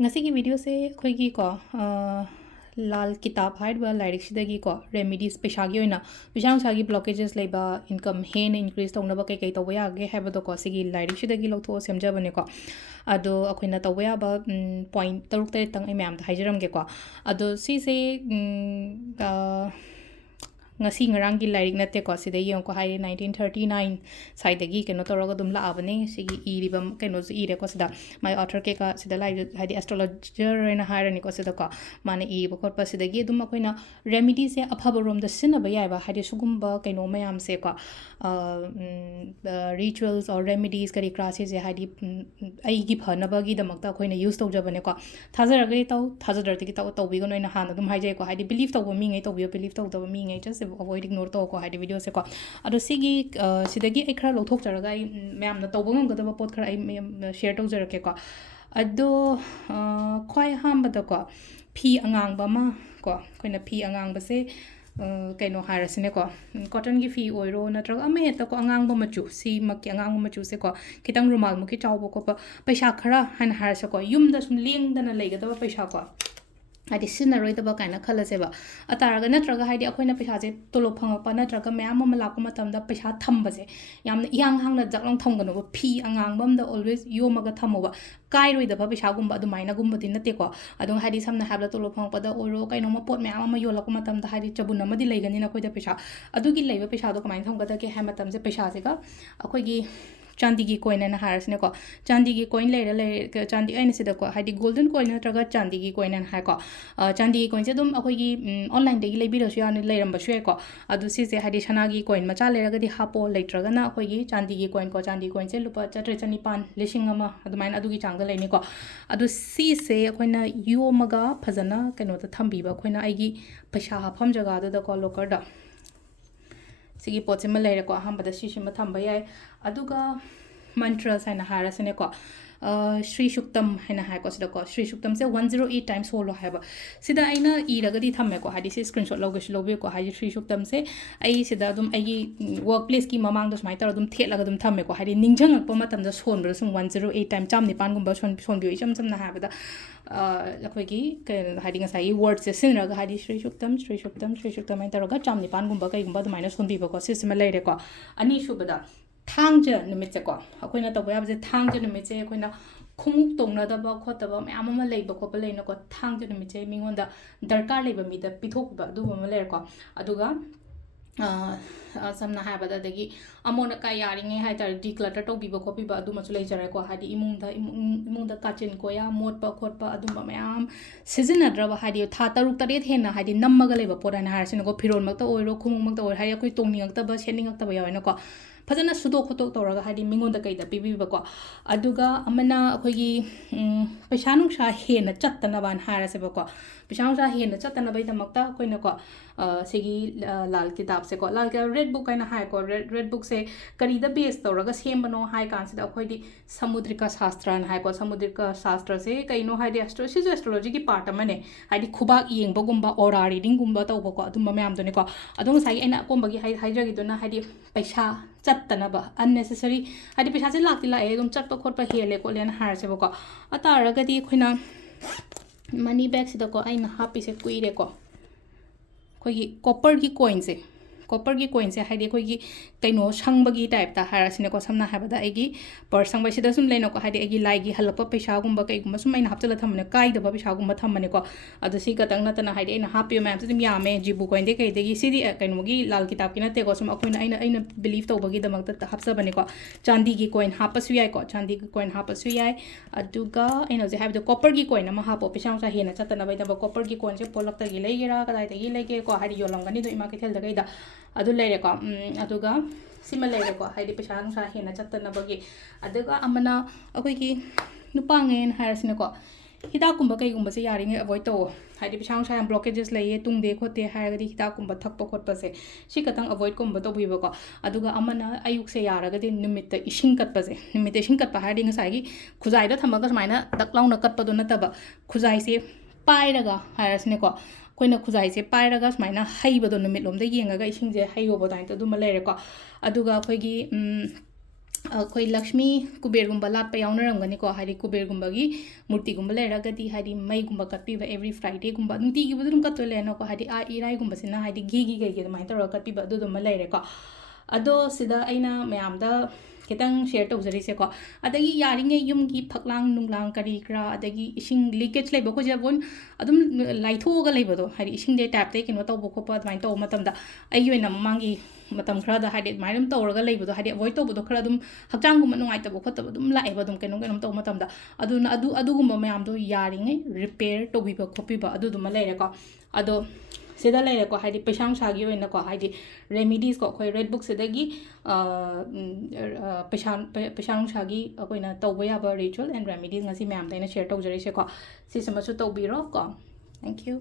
ꯉꯁꯤꯒꯤ ꯚꯤꯗꯤꯑꯣꯁꯦ ꯑꯩꯈꯣꯏꯒꯤꯀꯣ ꯂꯥꯜ ꯀꯤꯇꯥꯕ ꯍꯥꯏꯔꯤꯕ ꯂꯥꯏꯔꯤꯛꯁꯤꯗꯒꯤꯀꯣ ꯔꯦꯃꯤꯗꯤꯁ ꯄꯩꯁꯥꯒꯤ ꯑꯣꯏꯅ ꯄꯩꯁꯥ ꯅꯨꯡꯁꯥꯒꯤ ꯕ꯭ꯂꯣꯀꯦꯖꯦꯁ ꯂꯩꯕ ꯏꯟꯀꯝ ꯍꯦꯟꯅ ꯏꯟꯀ꯭ꯔꯤꯁ ꯇꯧꯅꯕ ꯀꯩ ꯇꯧꯕ ꯌꯥꯒꯦ ꯍꯥꯏꯕꯗꯣꯀꯣ ꯁꯤꯒꯤ ꯂꯥꯏꯔꯤꯛꯁꯤꯗꯒꯤ ꯂꯧꯊꯣꯛꯑ ꯁꯦꯝꯖꯕꯅꯦꯀꯣ ꯑꯗꯣ ꯑꯩꯈꯣꯏꯅ ꯇꯧꯕ ꯌꯥꯕ ꯄꯣꯏꯟꯠ 6-7ꯇꯪ ꯑꯩ ꯃꯌꯥꯝꯗ ꯍꯥꯏꯖꯔꯝꯒꯦꯀꯣ ꯑꯗꯣ ꯁꯤꯁꯦ ngasi ngaranggi lairik natte ko sida yong ko hai 1939 saidagi keno toroga dum la abane sigi iribam keno ire ko sida my author ke ka sida lai hadi astrologer rena hairani ko sida ko mane i bo khot pa sida gi dum akoina remedy se aphaba rom da sina ba yai ba hadi sugumba keno mayam se ko rituals or remedies kari classes se hadi ai gi phana ba gi damak ta akoina use tau jabane ko thazara ga tau thazara ti tau tau bi go noina han dum haije ko hadi believe tau mi ngai tau bi believe tau mi ngai just avoid ignore to ko hadi video se ko ado sigi sidagi ai khara lothok charaga ai myam na tawba ngam gadaba pot khara ai share tau jarake ko ado khoi hamba da ko phi angang ba ma ko koina phi angang ba se kaino harasine ko cotton gi phi oiro natraga ame heta ko angang ba machu si makki angang ba machu se ko kitang rumal mu ki chawbo ko pa paisa khara han harasa ko yum da sum leng dana leigadaba paisa ko hadi sinaroi da kaina khalaseba ataraga natraga hadi akoina paisa je tolo phangpa natraga mayam ma lakpa matamda paisa thambase yamna yang hangna jaklong thamgano phi angang bam da always yomaga thamoba kairoi da paisa gumba adu maina gumba din nate ko adong hadi samna habla tolo phangpa da oro kaino ma pot mayam ma yolakpa matamda hadi chabuna ma di leigani na koida paisa adugi leiba paisa do kamain thamgada ke ha matam je paisa se ka akoigi chandi gi coin na harasne ko chandi gi coin le chandi aina sida ko hadi golden coin natraga chandi gi coin na ha ko chandi gi coin se dum akoi gi online de gi lebi ro sya ne leiram ba shwe ko adu si se hadi shana gi coin macha le raga di hapo leitraga na akoi gi chandi gi coin ko chandi coin se lupa chatre chani pan lishing ama adu main adu gi chang da leini ko adu si se akoi na yo maga phajana keno ta thambi ba akoi na ai gi paisa hafam jaga da ko locker da sigi pot se ma leire ko hamba da shi ma thamba yai aduga mantras haina harasane ko Shri Shuktam haina ha ko sida ko Shri Shuktam se 108 times holo haba sida aina iraga di thamme ko hadi se screenshot loge lobe ko hadi Shri Shuktam se ai sida dum ai workplace ki mamang dos mai tar dum thelaga dum thamme ko hadi ningjang pa matam da son bro sum 108 time cham ni pan gumba son bi cham cham na ha ba da lakoi ki hadi ngasai word se sin raga hadi Shri Shuktam Shri Shuktam Shri Shuktam ai tar ga cham ni pan gumba kai gumba dum mai na son bi ba ko system leire ko ani shubada thangja numitse ko akoina to boya je thangja numitse akoina khumuk tongna da ba khota ba myam ma leiba ko leina ko thangja numitse mingonda darkar leiba mi da pithok ba du ma leir ko aduga samna habada dagi amona ka yaringe hai tar declutter to biba copy ba adu machu lei jare ko hadi imungda kachin ko ya mot pa khot pa adu mayam season adra hadi tha taruk tare thena hadi nammaga leiba poran har sin ko phiron mak ta oiro khumung mak ta oi hai koi tongning ta ba sening ta ba yaina ko fazana sudo khotok toraga hadi mingonda kai da pibi ba ko aduga amana akhoi gi paisa nung sha hena chattana ban hara se ba ko paisa nung sha hena chattana bai da makta koina ko sigi lal kitab se ko lal ka red book kaina hai ko red book se kari da base toraga sem bano hai kan se da akhoi di samudrika shastra na hai ko samudrika shastra se kaino hai di astrology ki part amane hai di khubak yeng ba gumba aura reading gumba ta ko adum mayam do ne ko adong sai aina komba gi hai jagi do na hai di paisa chattana ba unnecessary hadi paisa se lakti la e dum chat pa khot pa hele ko len har se ba ko atara ga di khoina money bag se da ko aina happy se kuire ko khoi copper gi coin se haidi khoi gi kaino sangba gi type ta harasine ko samna habada egi per sangba sida sum leino ko haidi egi lai gi halapa paisa gumba kai gumba sum aina hapchala thamne kai da ba paisa gumba thamane ko adu si ka tang na tana haidi aina happy ma'am se dim yame jibu coin de kai de gi sidi kaino gi lal kitab ki na te ko sum akoina aina believe to bagi damak ta hapsa bane ko chandi gi coin hapasu yai ko chandi gi coin hapasu yai aduga aina je habda copper gi coin ama hapo paisa sa hena chatana bai da ba copper gi coin se polak ta gi legira kadai ta gi lege ko haidi yolam gani do ima ke thel da kai da adu leire ko aduga sima leire ko haidi paisa nung sa hena chattana bagi aduga amana akoi ki nupa ngen harasine ko hida kumba kai gumba se yari nge avoid to haidi paisa nung sa yam blockages leye tungde khote haragadi hida kumba thakpa khotpa se si katang avoid kumba to biba ko aduga amana ayuk se yaragadi numit ta ishing katpa se numit ishing katpa haidi ngasai gi khuzai da thamaga smaina daklauna katpa do nataba khuzai se pairaga harasine ko koina khuzai se pairaga smaina haiba do numit lomda yengaga ising je haibo bodain to duma leire ko aduga khoi gi ꯑꯩꯈꯣꯏ ꯂꯛꯁꯃꯤ ꯀꯨꯕꯦꯔꯒꯨꯝꯕ ꯂꯥꯠꯄ ꯌꯥꯎꯅꯔꯝꯒꯅꯤꯀꯣ ꯍꯥꯏꯗꯤ ꯀꯨꯕꯦꯔꯒꯨꯝꯕꯒꯤ ꯃꯨꯔꯇꯤꯒꯨꯝꯕ ꯂꯩꯔꯒꯗꯤ ꯍꯥꯏꯗꯤ ꯃꯩꯒꯨꯝꯕ ꯀꯠꯄꯤꯕ every ꯐ꯭ꯔꯥꯏꯗꯦꯒꯨꯝꯕ ꯅꯨꯡꯇꯤꯒꯤꯕꯨꯗꯤ ꯑꯗꯨꯝ ꯀꯠꯇꯣꯏ ꯂꯩꯔꯦꯅꯀꯣ ꯍꯥꯏꯗꯤ ꯏꯔꯥꯏꯒꯨꯝꯕꯁꯤꯅ ꯍꯥꯏꯗꯤ ꯘꯤꯒꯤ ꯀꯩꯒꯤ ꯑꯗꯨꯃꯥꯏꯅ ꯇꯧꯔꯒ ꯀꯠꯄꯤꯕ ꯑꯗꯨꯗꯨꯃ ꯂꯩꯔꯦꯀꯣ ꯑꯗꯣ ꯁꯤꯗ ꯑꯩꯅ ꯃꯌꯥꯝꯗ ꯈꯤꯇꯪ ꯁꯦꯌꯔ ꯇꯧꯖꯔꯤꯁꯦꯀꯣ ꯑꯗꯒꯤ ꯌꯥꯔꯤꯉꯩ ꯌꯨꯝꯒꯤ ꯐꯛꯂꯥꯡ ꯅꯨꯡꯂꯥꯡ ꯀꯔꯤ ꯀꯔꯥ ꯑꯗꯒꯤ ꯏꯁꯤꯡ ꯂꯤꯀꯦꯖ ꯂꯩꯕ ꯑꯩꯈꯣꯏꯁꯦ ꯑꯗꯨꯝ ꯂꯥꯏꯊꯣꯛꯑꯒ ꯂꯩꯕꯗꯣ ꯍꯥꯏꯗꯤ ꯏꯁꯤꯡꯗꯩ ꯇꯥꯏꯞꯇꯩ ꯀꯩꯅꯣ ꯇꯧꯕ ꯈꯣꯠꯄ ꯑꯗꯨꯃꯥꯏꯅ ꯇꯧꯕ ꯃꯇꯝꯗ ꯑꯩꯒꯤ ꯑꯣꯏꯅ ꯃꯃꯥꯡꯒꯤ ꯃꯇꯝ ꯈꯔꯗ ꯍꯥꯏꯗꯤ ꯑꯗꯨꯃꯥꯏꯅ ꯑꯗꯨꯝ ꯇꯧꯔꯒ ꯂꯩꯕꯗꯣ ꯍꯥꯏꯗꯤ ꯑꯦꯕꯣꯏꯗ ꯇꯧꯕꯗꯣ ꯈꯔ ꯑꯗꯨꯝ ꯍꯛꯆꯥꯡꯒꯨꯝꯕ ꯅꯨꯡꯉꯥꯏꯇꯕ ꯈꯣꯠꯇꯕ ꯑꯗꯨꯝ ꯂꯥꯛꯑꯦꯕ ꯑꯗꯨꯝ ꯀꯩꯅꯣꯝ ꯇꯧꯕ ꯃꯇꯝꯗ ꯑꯗꯨꯅ ꯑꯗꯨꯒꯨꯝꯕ ꯃꯌꯥꯝꯗꯣ ꯌꯥꯔꯤꯉꯩ ꯔꯤꯄꯦꯌꯔ ꯇꯧꯕꯤꯕ ꯈꯣꯠꯄꯤꯕ ꯑꯗꯨꯗꯨꯃ ꯂꯩꯔꯦꯀꯣ ꯑꯗꯣ ꯁꯤꯗ ꯂꯩꯔꯦꯀꯣ ꯍꯥꯏꯗꯤ ꯄꯩꯁꯥ ꯅꯨꯡꯁꯥꯒꯤ ꯑꯣꯏꯅꯀꯣ ꯍꯥꯏꯗꯤ ꯔꯦꯃꯤꯗꯤꯁꯀꯣ ꯑꯩꯈꯣꯏ ꯔꯦꯗ ꯕꯨꯛꯁꯤꯗꯒꯤ ꯄꯩꯁꯥ ꯅꯨꯡꯁꯥꯒꯤ ꯑꯩꯈꯣꯏꯅ ꯇꯧꯕ ꯌꯥꯕ ꯔꯤꯆꯨꯋꯦꯜ ꯑꯦꯟ ꯔꯦꯃꯤꯗꯤꯁ ꯉꯁꯤ ꯃꯌꯥꯝꯗ ꯑꯩꯅ ꯁꯦꯌꯔ ꯇꯧꯖꯔꯤꯁꯦꯀꯣ ꯁꯤꯁꯤꯃꯁꯨ ꯇꯧꯕꯤꯔꯣ ꯀꯣ ꯊꯦꯡꯛ ꯌꯨ